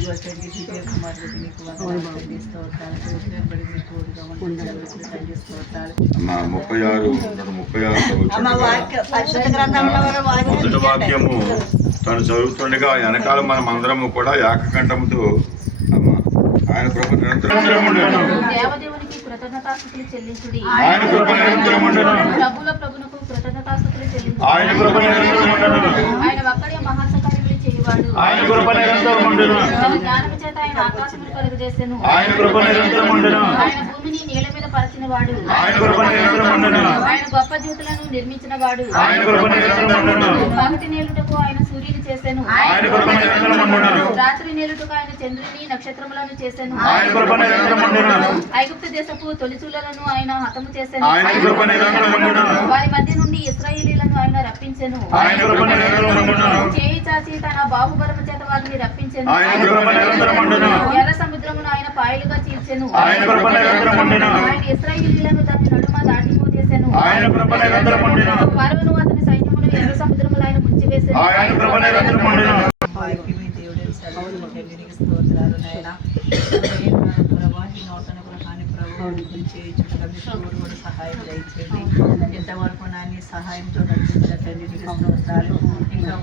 విజయ కుమార్ రెడ్డి మీకు వందనాలు స్తోత్రాలు. వెంబడి మీ తోడుగా ఉండాలి. 36 మొదటి వాక్యము తను చదువుతుండగా వెనకాల మనం అందరము కూడా ఏకకంఠముతో ఆయన కృప నిరంతరం ఉండెను. దేవదేవునికి కృతజ్ఞతాస్తుతులు చెల్లించుడి. ఆయన కృప నిరంతరం ఉండెను. ప్రభుల ప్రభునకు కృతజ్ఞతాస్తుతులు చెల్లించుడి. ఆయన కృప నిరంతరం ఉండెను. ఆయన ఒక్కడే మహాసకార్యములు చేయువాడు. ఆయన కృప నిరంతరం ఉండెను. తన జ్ఞానము చేత ఆయన ఆకాశమును కలుగజేసెను. ఆయన కృప నిరంతరం ఉండెను. ఆయన భూమిని నీళ్ల మీద పరిచినవాడు. ఆయన కృప నిరంతరం ఉండెను. ఆయన గొప్ప జ్యోతులను నిర్మించినవాడు. ఆయన కృప నిరంతరం ఉండెను. పగటి నేలుటకు ఆయన సూర్యుని చేసెను. ఆయన కృప నిరంతరం ఉండెను. రాత్రి నేలుటకు ఆయన చంద్రుని నక్షత్రములను చేసెను. ఆయన కృప నిరంతరం ఉండెను. ఐగుప్తు దేశపు తొలిచూలను ఆయన హతము చేసెను. ఆయన కృప నిరంతరం ఉండెను. వారి మధ్య నుండి ఇశ్రాయేలీయులను ఆయన రప్పించెను. ఆయన కృప నిరంతరం ఉండెను. చేయి చాచి తన బాహుబలము చేత వారిని రప్పించెను. ఆయన కృప నిరంతరం ఉండెను. ఎర్ర సముద్రమును ఆయన పాయలుగా చీల్చెను. ఆయన కృప నిరంతరం ఉండెను. ఆయన ఇశ్రాయేలీయులను దాని నడుమ దాటిపోజేసెను. ఆయన కృప నిరంతరం ఉండెను. ఫరోను అతని సైన్యమును ఎర్ర సముద్రములో ఆయన ముంచివేసెను. ఆయన కృప నిరంతరం ఉండెను. స్తోత్రాలు నాయనా. ప్రభావి నూతన గృహాన్ని ప్రభుత్వం చేయించుకుంటే సహాయం దయచేయండి. ఎంతవరకు నాని సహాయంతో నడిపించండి. నీకు స్తోత్రాలు. ఇంకా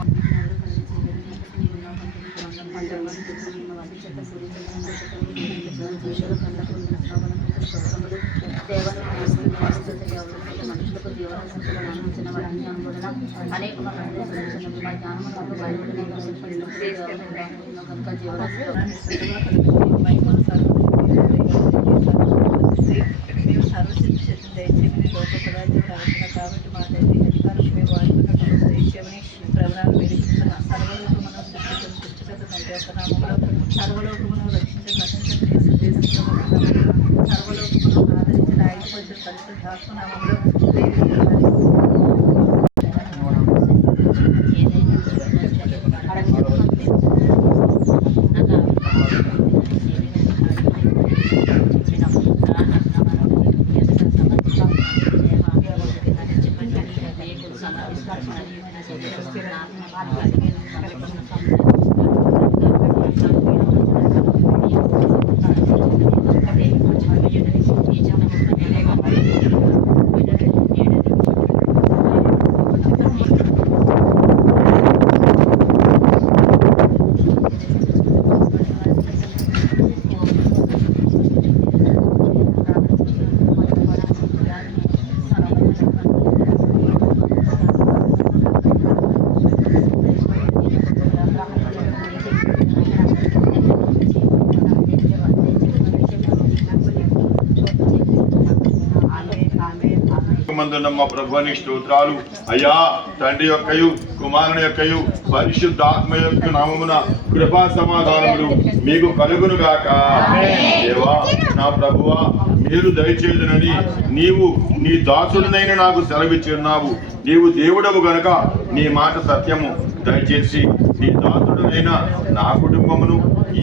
మనుషులకు జీవన సంఖ్యలో అందించిన వారిని అనుగుణ అనేక మేము సర్వశిక్షను దయచేయమని లోకపరాజు రక్షణ కాబట్టి మా తండ్రి అధికారం మేము వాడుకున్నట్టు దయచేయమని ప్రభుత్వాలు వెలిగిస్తున్న సర్వలోకమును సృష్టికర్త తండ్రి యొక్క నామంలో సర్వలోకమును రక్షించిన సర్వలోకమును ఆదరించిన ఐక్యపరిచిన పరిశుద్ధాత్మ నామంలో మందున్న మా ప్రభువానికి స్తోత్రాలు. అయ్యా తండ్రి యొక్కయు కుమారుని యొక్కయు పరిశుద్ధాత్మ యొక్క నామమున కృపా సమాధానములు మీకు కలుగును గాక. దేవా నా ప్రభువా మీరు దయచేయుదునని నీవు నీ దాసుడినైన నాకు సెలవిచ్చి ఉన్నావు. నీవు దేవుడవు గనుక నీ మాట సత్యము. దయచేసి నీ దాసుడునైన నా కుటుంబమును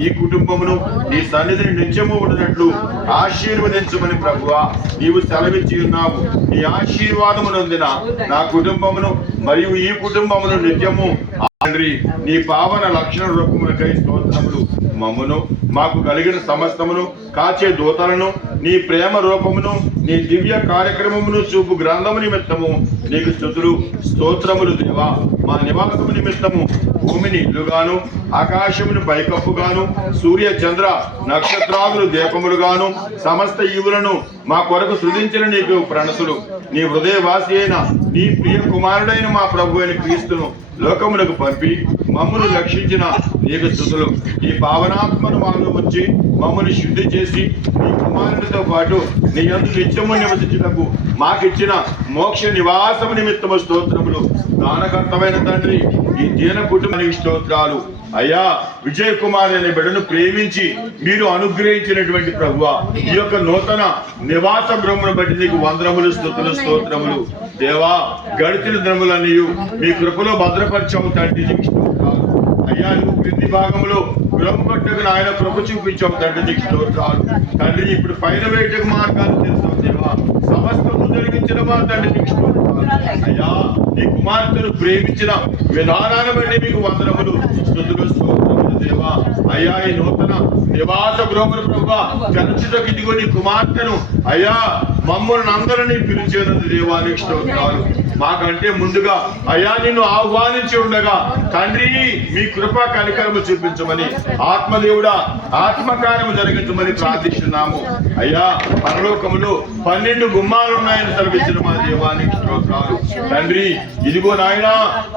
ఈ కుటుంబమును నీ సన్నిధిని నిత్యము ఉండినట్లు ఆశీర్వదించమని ప్రభువా నీవు సెలవిచ్చి ఉన్నావు. నీ ఆశీర్వాదము నొందిన నా కుటుంబమును మరియు ఈ కుటుంబమును నిత్యము తండ్రి నీ పావన లక్షణ రూపములకై స్తోత్రములు. మమ్మును మాకు కలిగిన సమస్తమును కాచే దూతలను నీ ప్రేమ రూపమును నీ దివ్య కార్యక్రమమును చూపు గ్రంథము నిమిత్తము నీకు స్తుతులు స్తోత్రములు దేవా. మా నివాసము నిమిత్తము భూమిని ఇల్లుగాను ఆకాశమును పైకప్పుగాను సూర్య చంద్ర నక్షత్రాదులు దీపములుగాను సమస్త ఈవులను మా కొరకు సృజించిన నీకు ప్రణసులు. నీ హృదయవాసి అయిన నీ ప్రియ కుమారుడైన మా ప్రభు అయిన క్రీస్తును లోకములకు పంపి మమ్మను రక్షించిన నీకు స్తుతులు. ఈ పావనాత్మను మాలో వచ్చి మమ్మల్ని శుద్ధి చేసి నీ కుమారునితో పాటు నీ యందు నిత్యము నివసించుటకు మాకిచ్చిన మోక్ష నివాసము నిమిత్తము స్తోత్రములు. దానకర్తమైన తండ్రి ఈ దీన కుటుంబానికి స్తోత్రాలు. అయ్యా విజయ కుమార్ అనే బిడ్డను ప్రేమించి మీరు అనుగ్రహించినటువంటి ప్రభువా ఈ యొక్క నూతన నివాస గృహమును బట్టి నీకు వందనములు స్తుతులు స్తోత్రములు. దేవా గడిచిన దినములన్నీ మీ కృపలో భద్రపరిచావు తండ్రి. అయ్యా నువ్వు క్రింది భాగంలో గృహం కట్టుకు ఆయన కృప చూపించావు తండ్రి. నీకు స్తోత్రాలు తండ్రి. ఇప్పుడు పైన వేటకు మార్గాలు తెలుసావు దేవా. సమస్తము జరిగించిన మా తండ్రి నీకు స్తోత్రాలు. అయ్యా నీ కుమార్తెను ప్రేమించిన విధానాన్ని బట్టి మీకు వందనములు స్తుతులు స్తోత్రములు దేవా. అయ్యా ఈ నూతన నివాస గృహములు ప్రభువా చర్చకు ఇదిగో నీ కుమార్తెను అయ్యా మమ్మల్ని అందరినీ పిలిచేనది దేవానికి స్తోత్రాలు. మాకంటే ముందుగా అయ్యా నిన్ను ఆహ్వానించి ఉండగా తండ్రి మీ కృపా కనికరము చూపించమని ఆత్మదేవుడా ఆత్మకార్యము జరిగించమని ప్రార్థిస్తున్నాము. అయ్యా పరలోకములో 12 గుమ్మాలు ఉన్నాయని సెలవిచ్చిన మా దేవానికి స్తోత్రాలు. తండ్రి ఇదిగో నాయన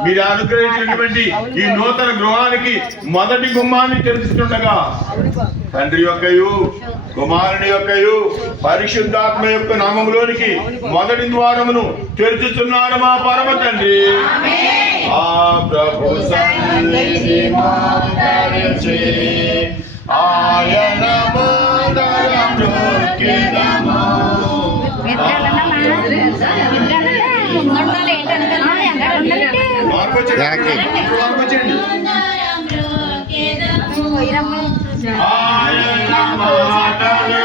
మీరు అనుగ్రహించినటువంటి ఈ నూతన గృహానికి మొదటి గుమ్మాన్ని తెరుస్తుండగా తండ్రి యొక్కయు కుమారుని యొక్కయు పరిశుద్ధాత్మ యొక్క నామములోనికి మొదటి ద్వారమును తెరుచుచున్నాడు మా పరమ తండ్రి. ఆ ప్రభు సన్నిధి మోకరించి ఆయన మోదరం మ్రొక్కెదము. ఆయన మాటలు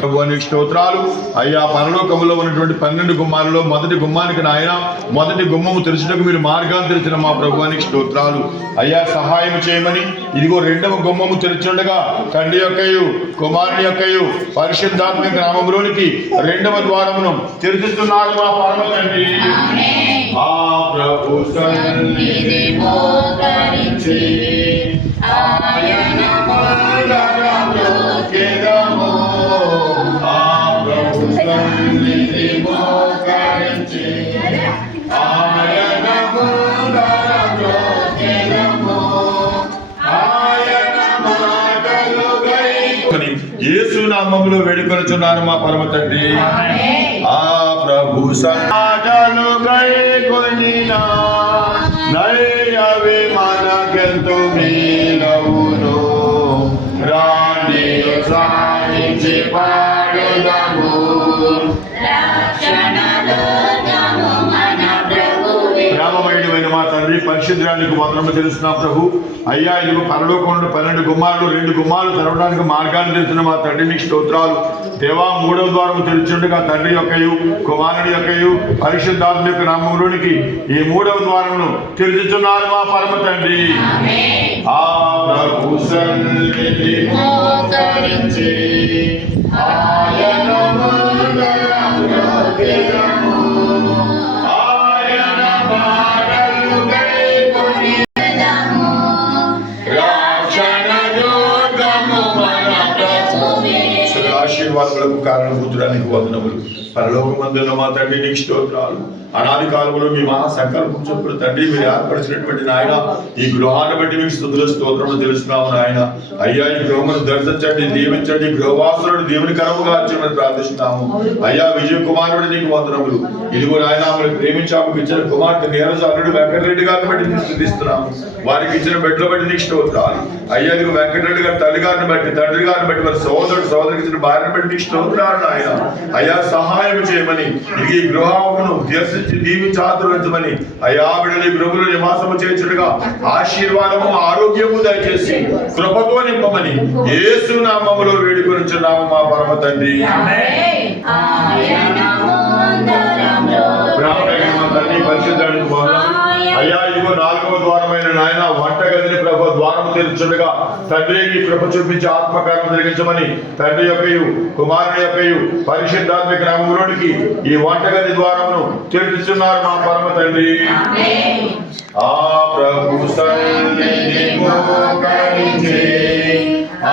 ప్రభువానికి స్తోత్రాలు. అయ్యా పరలోకములో ఉన్నటువంటి 12 గుమ్మాలలో మొదటి గుమ్మానికి నాయన మొదటి గుమ్మము తెరచుటకు మీరు మార్గాలు తెరిచిన మా ప్రభువానికి స్తోత్రాలు. అయ్యా సహాయం చేయమని ఇదిగో రెండవ గుమ్మము తెరిచుండగా తండ్రి యొక్కయు కుమారుని యొక్కయు పరిశుద్ధాత్మిక నామములోనికి రెండవ ద్వారమును తెరుచుతున్నాడు మా పరమ తండ్రి. ఆ ప్రభు సన్నిధి మోకరించి ఆయన మోదరం మ్రొక్కెదము. ఆ ప్రభు సన్నిధి మోకరించి ఆయన మోదరం మ్రొక్కెదము. ఆయన మాటలు గైకొని యేసు నామములో వేడుకొనుచున్నాను మా పరమ తండ్రి. ఆ ప్రభు మాటలు గైకొనినా నయ్యవి మనకెంతో మేలవును. రాణి సాధించి పాడుదము రామమైనమైన మా తండ్రి పరిశుద్ధానికి వందనము తెలుస్తున్నాం ప్రభు. అయ్యా ఇదిగో పరలోకంలో 12 గుమ్మాలు 2 గుమ్మాలు తెరవడానికి మార్గాన్ని తెలిసిన మా తండ్రి నీకు స్తోత్రాలు. దేవా మూడవ ద్వారము తెరిచుండగా తండ్రి యొక్కయు కుమారుని యొక్కయు పరిశుద్ధాత్మ యొక్క నామములోనికి ఈ మూడవ ద్వారమును తెరుచుచున్నారు మా పరమ తండ్రి. ఆ ప్రభు సన్నిధి మోకరించి ఆయన మోదరం మ్రొక్కెదము. ఆయన మాటలు గైకొని రక్షణ దుర్గము మన ప్రభువే. ఆశీర్వాదములకు కారణభూతుడానికి వందనములు. పరలోకమందున్న మా తండ్రి నీకు స్తోత్రాలు. అనాది కాలంలో మీ మహాసంకల్పం చొప్పున తండ్రి మీరు ఏర్పరిచినటువంటి నాయన ఈ గృహాన్ని బట్టి మీకు స్తుతుల స్తోత్రములు తెలుస్తున్నాము నాయన. అయ్యా ఈ గృహమును దర్శించండి దీవించండి గృహవాసులను దేవుని కరముగా వచ్చి ప్రార్థిస్తున్నాము. అయ్యా విజయ కుమారుడు నీకు వందనములు. ఇదిగో నాయన ఆమెను ప్రేమించాము ఇచ్చిన కుమార్తె నీరజ అల్లుడు వెంకటరెడ్డి గారిని బట్టి నీకు స్తుతిస్తున్నాము. వారికి ఇచ్చిన బిడ్డల బట్టి నీకు స్తోత్రాలు. అయ్యా ఇదిగో వెంకటరెడ్డి గారి తల్లి గారిని బట్టి తండ్రి గారిని బట్టి వారి సోదరికి ఇచ్చిన భార్యను బట్టి నీకు స్తోత్రాలు నాయన. అయ్యా సహాయం చేయమని ఈ గృహమును దర్శించి దీవించి ఆశీర్వదించమని అయ్యా బిడ్డలు ఈ గృహములో నివాసము చేయుచుండగా ఆశీర్వాదము ఆరోగ్యము దయచేసి కృపతో నింపమని యేసు నామములో వేడుకొనుచున్నాము మా పరమ తండ్రి. పరిశుద్ధానికి అయ్యా ఇదిగో 4వ ద్వారమైన నాయన వంటగదిని ప్రభు ద్వారము తెరుచుండగా తండ్రి నీ కృప చూపించి ఆత్మకార్యం జరిగించమని తండ్రి యొక్కయు కుమారుని యొక్కయు పరిశుద్ధాత్మిక నామములోనికి ఈ వంటగది ద్వారమును తెరుచున్నారు మా పరమ తండ్రి. ఆ ప్రభు సన్నిధి మోకరించి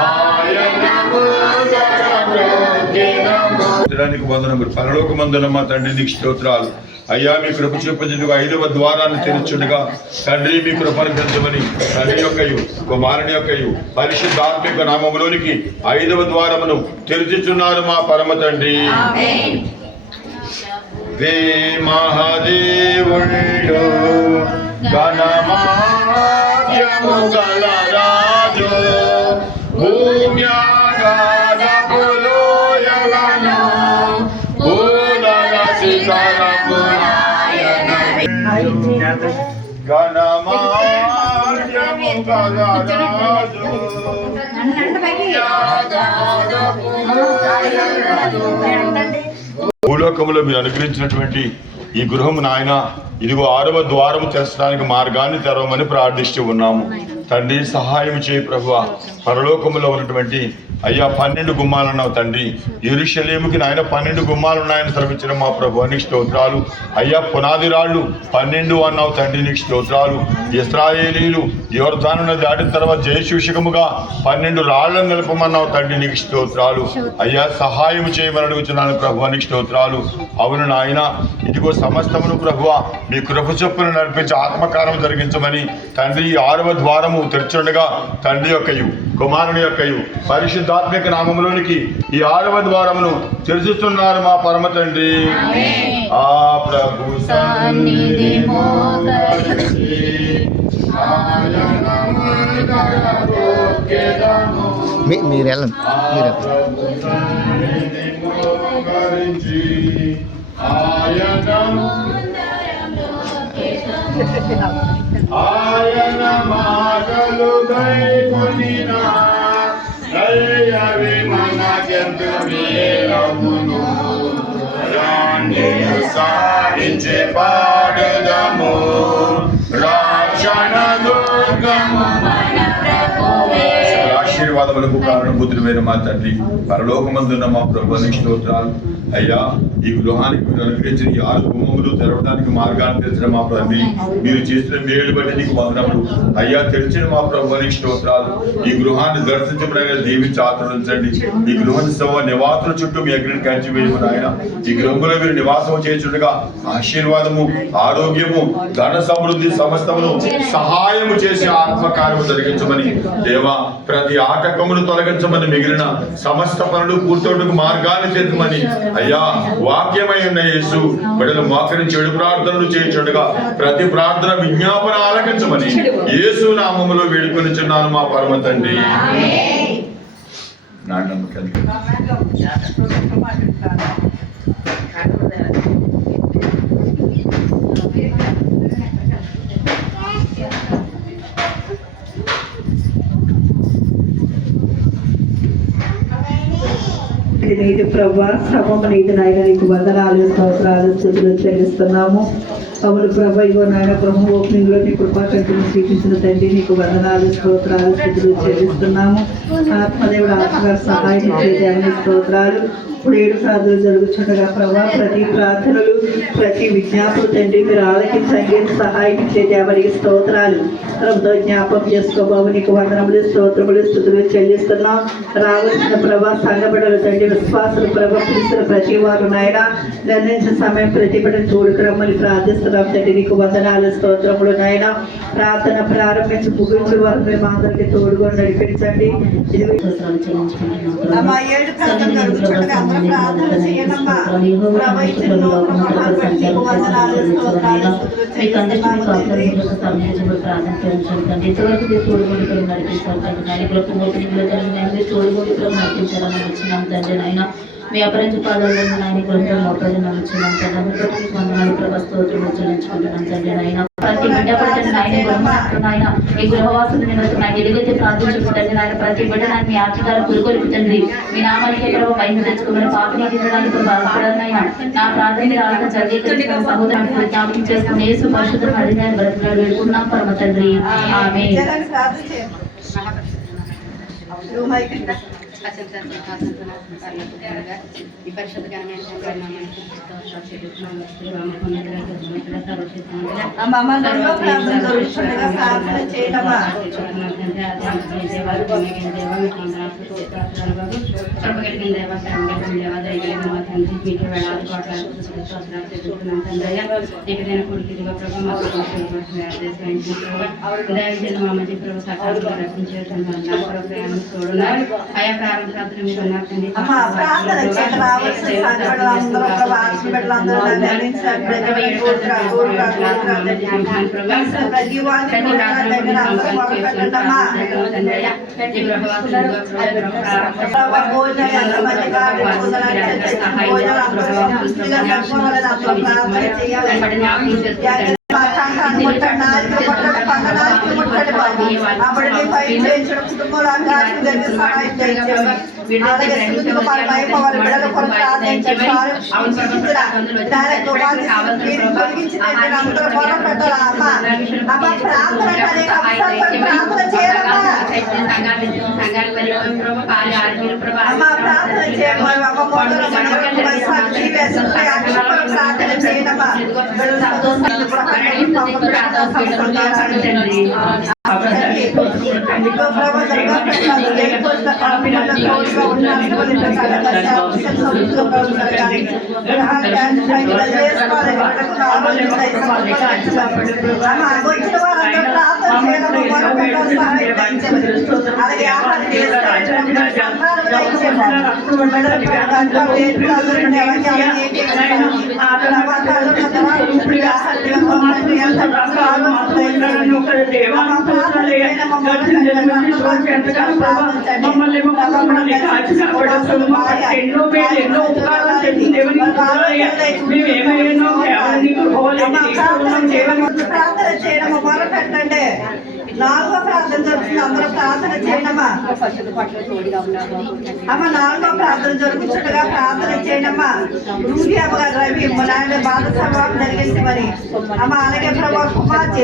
ఆయన మోదరం మ్రొక్కెదము. వందనములు. పరలోకమందున మా తండ్రి నీకు స్తోత్రాలు. అయ్యా మీ కృప చూపించుటకు 5వ ద్వారాన్ని తెరుచుండగా తండ్రి మీ కృపను పెంచమని తండ్రి యొక్కయు కుమారుని యొక్కయు పరిశుద్ధాత్మిక నామములోనికి 5వ ద్వారమును తెరుచుచున్నారు మా పరమ తండ్రి. దే మహాదేవుడు గణమాద్యము గల రాజు భూమ్యాగాధములోయలను భూదర శిఖరమునాయన గణమాద్యము గల రాజు భూలోకములో మీరు అనుగ్రహించినటువంటి ఈ గృహము నాయన ఇదిగో 6వ ద్వారము తెరచడానికి మార్గాన్ని తెరవమని ప్రార్థిస్తూ ఉన్నాము తండ్రి. సహాయం చేయి ప్రభువా. పరలోకములో ఉన్నటువంటి అయ్యా 12 గుమ్మాలు అన్నావు తండ్రి. యెరూషలేముకి నాయన 12 గుమ్మాలు ఉన్నాయని శ్రమించిన మా ప్రభు నీకు స్తోత్రాలు. అయ్యా పునాది రాళ్ళు 12 అన్నావు తండ్రి, నీకు స్తోత్రాలు. ఇశ్రాయేలీలు యోర్దానును దాటిన తర్వాత జయశూషకముగా 12 రాళ్లను నిలపమన్నావు తండ్రి, నీకు స్తోత్రాలు. అయ్యా సహాయం చేయమని అడుగుతున్నాను ప్రభు, నీకు స్తోత్రాలు. అవును నాయన, ఇదిగో సమస్తమును ప్రభువా మీ కృప చొప్పున నడిపించి ఆత్మకారం జరిగించమని తండ్రి 6వ ద్వారము తెరచుండగా తండ్రి యొక్కయు కుమారుని యొక్కయు పరిశుద్ధాత్మిక నామములోనికి ఈ 6వ ద్వారమును తెరుచుతున్నారు మా పరమ తండ్రి. ఆ ప్రభు సన్నిధి మోకరించి మీరు వెళ్ళండి. ఆయన మాటలు గైకొనినా దయవి మనకెంతో మేలవును. రాండియు సాధించే పాడుదము రక్షణ దుర్గము మన ప్రభువే. ఆశీర్వాదములకు కారణభూతుడైన మా తండ్రి, పరలోకమందున్న మా ప్రభు నీకు స్తోత్రాలు. అయ్యా ఈ గృహానికి మీరు అనుగ్రహించిన ఈ 6 గుమ్మములు తెరవడానికి మార్గాన్ని తెరిచిన మా ప్రభు, మీరు చేసిన మేలు బట్టి నీకు వందనములు. అయ్యా తెరిచిన మా ప్రభు నీకు స్తోత్రాలు. ఈ గృహాన్ని దర్శించబడిన దీవించి ఆచరించండి. ఈ గృహ నివాసుల చుట్టూ మీ అగ్ని కంచి వేయమని ఆయన ఈ గృహంలో మీరు నివాసం చేయుచుండగా ఆశీర్వాదము, ఆరోగ్యము, ధన సమృద్ధి సమస్తమును సహాయము చేసి ఆత్మకార్యము జరిగించమని దేవా, ప్రతి ఆటకమును తొలగించమని మిగిలిన సమస్త పనులు పూర్తవుటకు మార్గాన్ని తెరమని అయ్యా వాక్యమై ఉన్న యేసు బిడ్డలు మోకరించి చెడు ప్రార్థనలు చేయుచుండగా ప్రతి ప్రార్థన విజ్ఞాపన ఆలకించమని యేసు నామములో వేడుకొనిచున్నాను మా పరమ తండ్రి. నీటి ప్రభా శ్రమము నీటి నాయన నీకు వందనాలు స్తోత్రాలు స్తుతులు చెల్లిస్తున్నాము. అవును ప్రభా, ఇగో నాయన బ్రహ్మ ఓపెనింగ్ లో నీ కృపా కంటిని స్వీకరించిన తండ్రి నీకు వందనాలు స్తోత్రాలు స్తుతులు చెల్లిస్తున్నాము. ఆత్మదేవుడు ఆత్మగారు సహాయం చేయాలని స్తోత్రాలు. ఇప్పుడు 7 ప్రార్థనలు జరుగుతుండగా ప్రభా ప్రతి ప్రార్థనలు ప్రతి విజ్ఞాపన తండ్రి మీరు ఆలకించండి, సహాయం చేయడానికి స్తోత్రాలు. ప్రభుత్వ జ్ఞాపకం చేసుకోబాబు నీకు వందనములు స్తోత్రములు స్తుతులు చెల్లిస్తున్నాం. రావాల్సిన ప్రభా సంఘబిడ్డలు తండ్రి విశ్వాసులు ప్రభా పిలుస్తున్న ప్రతి వారు నాయన నిర్ణయించిన సమయం ప్రతి బిడ్డను తోడుకురమ్మని ప్రార్థిస్తున్నాం తండ్రి, నీకు వందనాలు స్తోత్రములు నాయన. ప్రార్థన ప్రారంభించి ముగించే వారు మేము అందరికీ తోడుగా నడిపించండి. మీ అపరంజ పాదాలను నాయకులంతా మోకాలు నమ్ముచున్నాం తండ్రి, ప్రభా స్తోత్రములు చెల్లించుకుంటున్నాం తండ్రి. నాయన ప్రతి బిడ్డ పడుతున్న నాయన ఈ గృహవాసులు నిమిత్తం ఎలుగైతే ప్రార్థించుకుంటుంది నాయన. ప్రతి బిడ్డ నాయన మీ ఆత్మకారం పురుగొలుపుతండి. మీ నామానికి ప్రభావ పైన తెచ్చుకోమని పాపని తీర్చడానికి బాధపడనైనా నా ప్రార్థన ఆలోచన చదివించిన సహోదరుని జ్ఞాపకం చేసుకుని యేసు పరిశుద్ధ అడిగిన బ్రతుకులాడు వేడుకున్నాం పరమ తండ్రి, ఆమేన్. ఈ పరిషత్ ఆయా ప్రారంభాలు మీరు అలాగే సునీల్ కుమార్ మహిమ వారి బిడ్డల కొరకు ప్రార్థించండి స్వామి. తొలగించినటువంటి అందరూ మొర పెట్టాలి అమ్మ. అమ్మ ప్రార్థన అనేక అంశాలపై ప్రార్థన చేయాలమ్మా. అమ్మ ప్రార్థన చేయమ్మా. అమ్మ మొదలు మనవరకు వైశాఖ జీవేశ్వరుపై అక్షరపై ప్రార్థన చేయనమ్మా. మమ్మల్ని ఎన్నో పేరు ఎన్నో ఉపకారాలు చేసి దేవునికి మేము ఏమైనా ప్రార్థన చేయడం మొదలు పెట్టండి. 4వ ప్రార్థన జరుగుతుంది. అందరూ ప్రార్థన చేయడమ్మా. అమ్మ 4వ ప్రార్థన జరుగుతుండగా ప్రార్థన చేయడమ్మా. రూఢి అమ్మగారు రవి నాయన బాధ స్వభావం జరిగింది మరి అమ్మ. అలాగే ప్రభావ కుమార్తె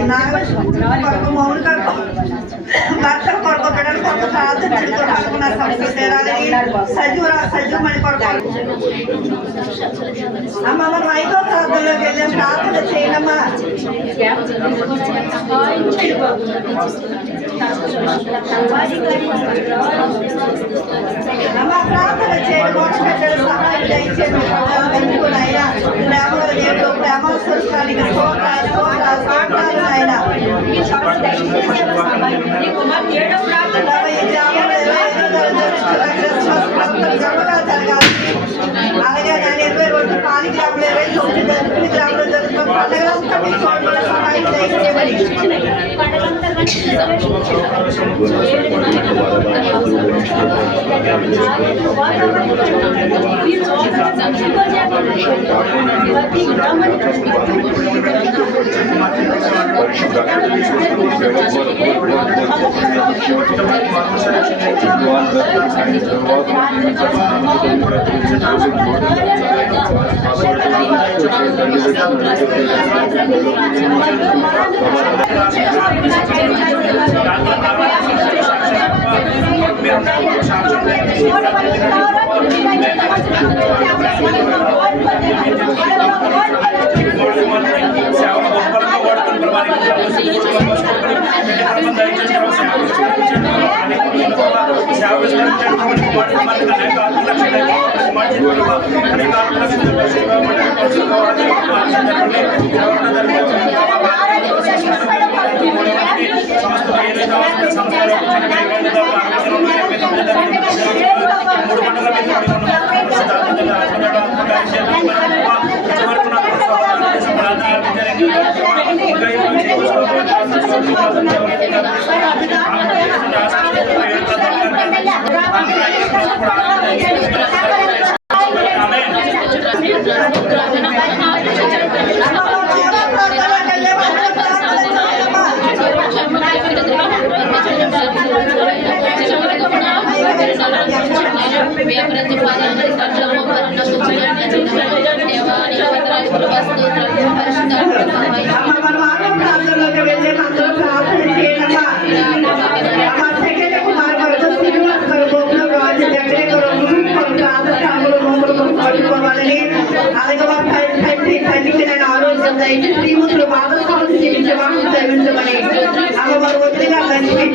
కొరకు మౌన కొరకు భర్త కొరకు బిడ్డల కొరకు ప్రార్థన చేసుకున్న సమస్య తీరాలని సజీవమణి కొరకు అమ్మ. మనం 5వ ప్రార్థనలోకి వెళ్ళాం. ప్రార్థన చేయడమ్మా. అమ్మ ప్రార్థన చేయడం సహాయం దయచేసి ప్రేమల దేవుడు ప్రేమ స్వరూపానికి అలాగే నేను 20 రోజులు 4 గ్రాములు 29 గ్రాములు జరుగుతున్న పండుగలంతా మీ చోట్ల సహాయం దయచేయమని శ్రీమంతులు బాధలు జీవించమని అమ్మవారు వదిలిగా కలిసి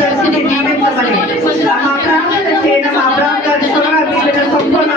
దర్శించి జీవించమని మా ప్రార్థన చేయడం మా ప్రాంతాన్ని సంపూర్ణ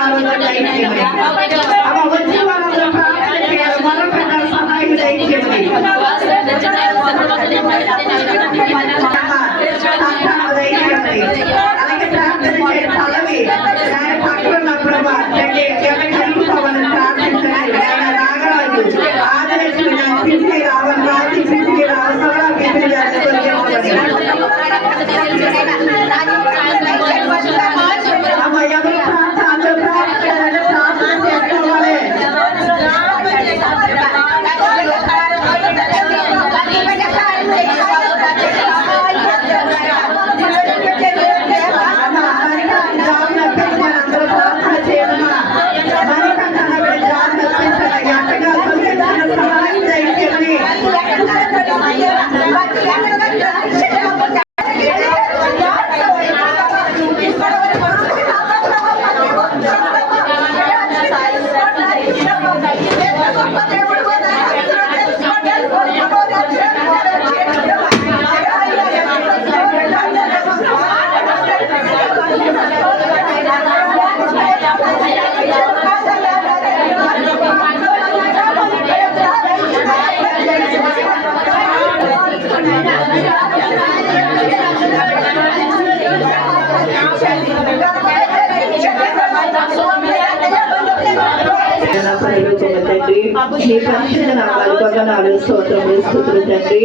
నీ పరిశుద్ధ నామాలు వందనాలు స్తోత్రములు స్తుతులు తండ్రి.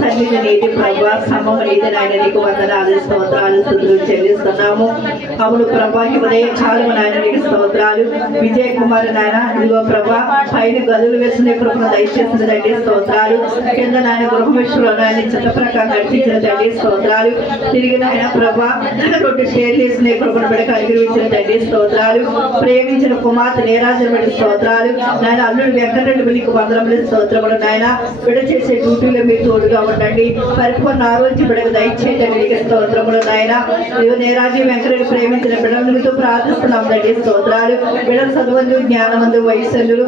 సన్నిధి నీతి ప్రభా, సమము నీతి నాయన నీకు వందనాలు స్తోత్రాలు స్తుతులు చెల్లిస్తున్నాము. అవును ప్రభా, ఉదయ కాలం నాయన నీకు స్తోత్రాలు. విజయ్ కుమార్ నాయన ఇదిగో ప్రభా, పైన గదులు వేసిన కృపను దయచేసిన తండ్రి స్తోత్రాలు. కింద నాయన గృహమిశ్రులు నాయన చిత్త ప్రకారం నడిపించిన తండ్రి స్తోత్రాలు. తిరిగి నాయన ప్రభా, రొట్టె షేర్ చేసిన కృపను బిడ్డకు అనుగ్రహించిన తండ్రి స్తోత్రాలు. ప్రేమించిన కుమార్తె నీరాజన బట్టి స్తోత్రాలు నాయన. అల్లుడు వెంకటరెడ్డి మీకు వందనములు స్తోత్రములు నాయన. బిడ్డ చేసే డ్యూటీలో మీరు తోడుగా ఉండండి. పరిపూర్ణ ఆరోగ్య బిడ్డకు దయచేయండి మీకు స్తోత్రములు నాయన. నీరాజు వెంకటరెడ్డి ప్రేమించిన బిడ్డలు మీతో ప్రార్థిస్తున్నాం తండ్రి స్తోత్రాలు. బిడ్డలు చదువులు, జ్ఞానమందు, వయస్సులు,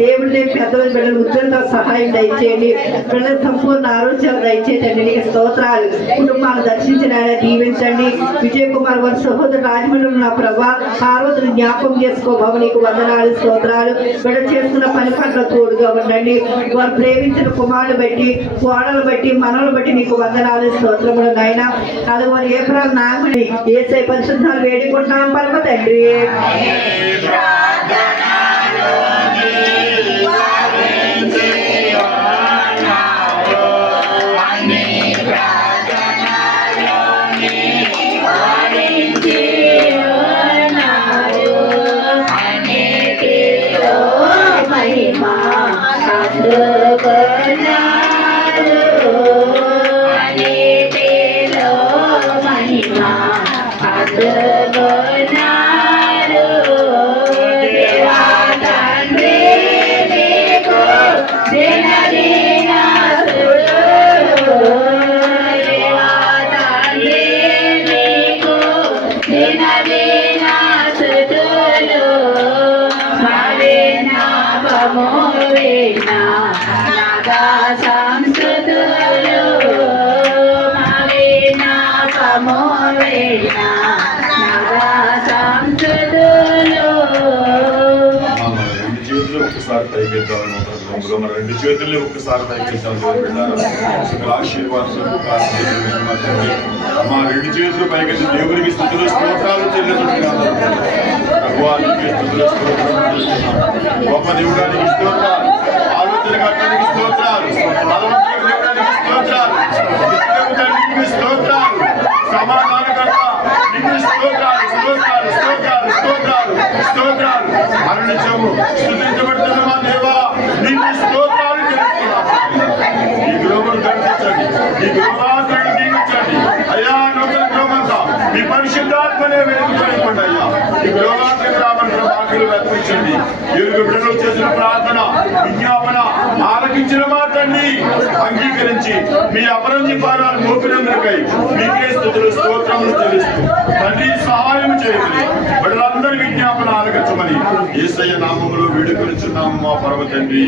దేవుడి పెద్దల బిడ్డలు ఉద్యోగంతో సహాయం దయచేయండి. బిడ్డలకు సంపూర్ణ ఆరోగ్యాలు దయచేయండి నీకు స్తోత్రాలు. కుటుంబాన్ని దర్శించిన ఆయన దీవించండి. విజయ్ కుమార్ వారి సహోదరు రాజమండ్రి నా ప్రభా, ఆ రోజును జ్ఞాపకం చేసుకోబాబు నీకు వందనాలు స్తోత్రాలు. బిడ్డ చేసుకున్న పని పట్ల తోడుగా ఉండండి. వారు ప్రేమించిన కుమారులు బట్టి, కోడలు బట్టి, మనలు బట్టి నీకు వందనాలు స్తోత్రములు నాయన. అది వారి ఏప్రిల్ నామని ఏసై పరిశుద్ధాలు వేడుకుంటున్నాం పరమ తండ్రి. రెండు చేతుల్లో ఒక్కసారి పైకెత్తాం. ఆశీర్వాదం మా రెండు చేతులు పైకెత్తి దేవునికి స్థుతులు స్తోత్రాలు చెల్లిస్తున్నాం. భగవానికి స్థుతులు స్తోత్రాలు. గొప్ప దేవుడానికి స్తోత్రాలు. ఆలోచనకర్తనికి స్తోత్రాలు. బలవంతులకు దేవుడానికి స్తోత్రాలు. తండ్రికి స్తోత్రాలు. సమాధానకర్త నీకు స్తోత్రాలు, స్తోత్రాలు, స్తోత్రాలు, స్తోత్రాలు, స్తోత్రాలు. మరణించము స్తుతించబడుతున్న మా దేవా నీకు స్తోత్రాలు చెల్లిస్తున్నాము. ఈ గృహమును దర్శించండి, ఈ గృహాన్ని దీవించండి అయ్యా. నూతన గృహమంతా మీ పరిశుద్ధాత్మనే వెలుగుకోండి అయ్యా. ఈ గృహాన్ని రామని వాక్యులు అర్పించండి. ఏడుగు బిడ్డలు చేసిన ప్రార్థన, విజ్ఞాపన ఆలకించిన మాటండి అంగీకరించి మీ అపరంజి పాదాలు మోపినందుకై మీకే స్తుతులు స్తోత్రములు చెల్లిస్తూ తండ్రి సహాయం చేయండి. బిడ్డలందరి విజ్ఞాపన ఆలకించమని యేసయ్య నామములో వేడుకొనుచున్నాము మా పరమ తండ్రి.